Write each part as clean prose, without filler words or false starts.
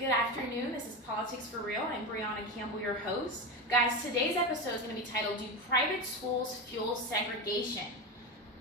Good afternoon, this is Politics for Real. I'm Brianna Campbell, your host. Guys, today's episode is going to be titled, Do Private Schools Fuel Segregation?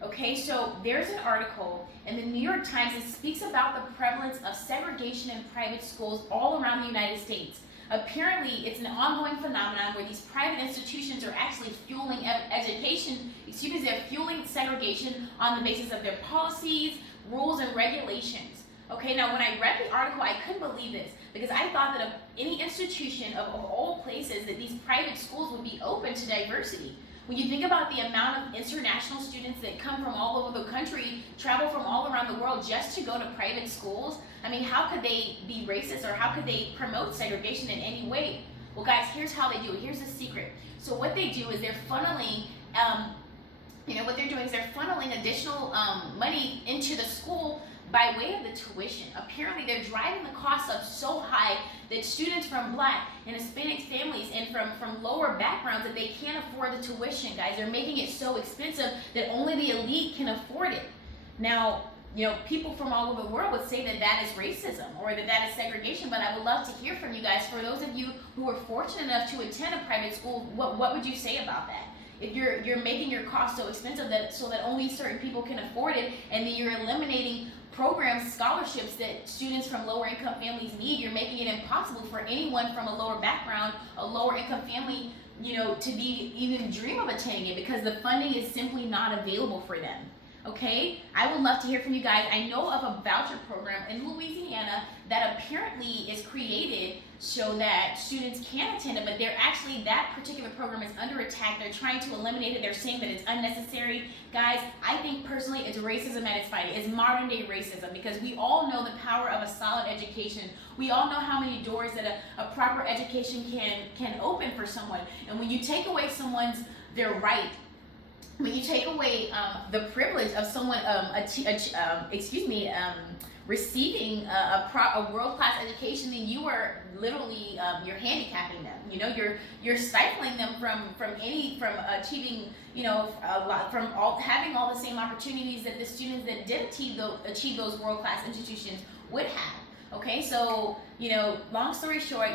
Okay, so there's an article in the New York Times that speaks about the prevalence of segregation in private schools all around the United States. Apparently, it's an ongoing phenomenon where these private institutions are actually fueling they're fueling segregation on the basis of their policies, rules, and regulations. Okay, now when I read the article, I couldn't believe this because I thought that of any institution of all places that these private schools would be open to diversity. When you think about the amount of international students that come from all over the country, travel from all around the world just to go to private schools, I mean, how could they be racist or how could they promote segregation in any way? Well, guys, here's how they do it. Here's the secret. So what they do is they're funneling, they're funneling additional money into the school by way of the tuition. Apparently, they're driving the costs up so high that students from Black and Hispanic families and from lower backgrounds that they can't afford the tuition, guys. They're making it so expensive that only the elite can afford it. Now, people from all over the world would say that that is racism or that is segregation, but I would love to hear from you guys. For those of you who are fortunate enough to attend a private school, what would you say about that? If you're making your cost so expensive so that only certain people can afford it, and then you're eliminating programs, scholarships that students from lower income families need, you're making it impossible for anyone from a lower background, a lower income family, to even dream of attending it because the funding is simply not available for them. Okay, I would love to hear from you guys. I know of a voucher program in Louisiana that apparently is created so that students can attend it, but that particular program is under attack. They're trying to eliminate it. They're saying that it's unnecessary. Guys, I think personally it's racism at its finest. It's modern day racism because we all know the power of a solid education. We all know how many doors that a proper education can open for someone. And when you take away their right, when you take away the privilege of someone receiving a world-class education, then you are literally you're handicapping them. You're stifling them from achieving having all the same opportunities that the students that did achieve those world-class institutions would have. Okay, so long story short,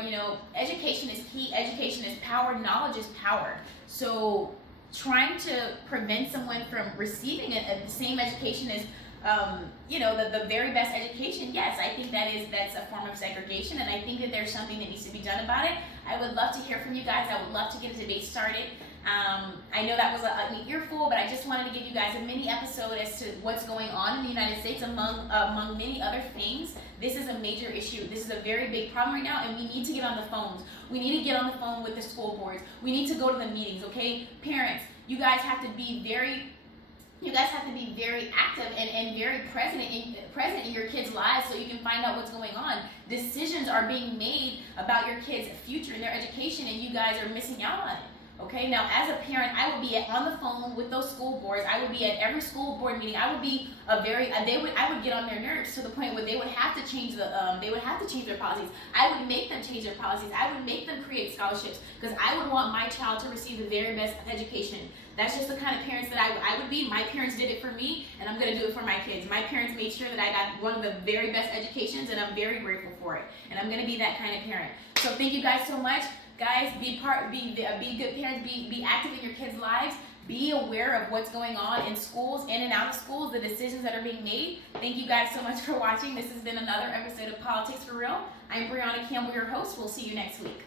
education is key. Education is power. Knowledge is power. So trying to prevent someone from receiving the same education as the very best education, yes, I think that's a form of segregation, and I think that there's something that needs to be done about it. I would love to hear from you guys. I would love to get a debate started. I know that was an earful, but I just wanted to give you guys a mini episode as to what's going on in the United States among many other things. This is a major issue. This is a very big problem right now, and we need to get on the phones. We need to get on the phone with the school boards. We need to go to the meetings, okay? Parents, you guys have to be very active and very present in your kids' lives so you can find out what's going on. Decisions are being made about your kids' future and their education, and you guys are missing out on it. Okay, now as a parent, I would be on the phone with those school boards. I would be at every school board meeting. I would be I would get on their nerves to the point where they would have to change their policies. I would make them change their policies. I would make them create scholarships because I would want my child to receive the very best education. That's just the kind of parents that I would be. My parents did it for me, and I'm going to do it for my kids. My parents made sure that I got one of the very best educations, and I'm very grateful for it. And I'm going to be that kind of parent. So thank you guys so much. Guys, be good parents, be active in your kids' lives, be aware of what's going on in schools, in and out of schools, the decisions that are being made. Thank you guys so much for watching. This has been another episode of Politics for Real. I'm Brianna Campbell, your host. We'll see you next week.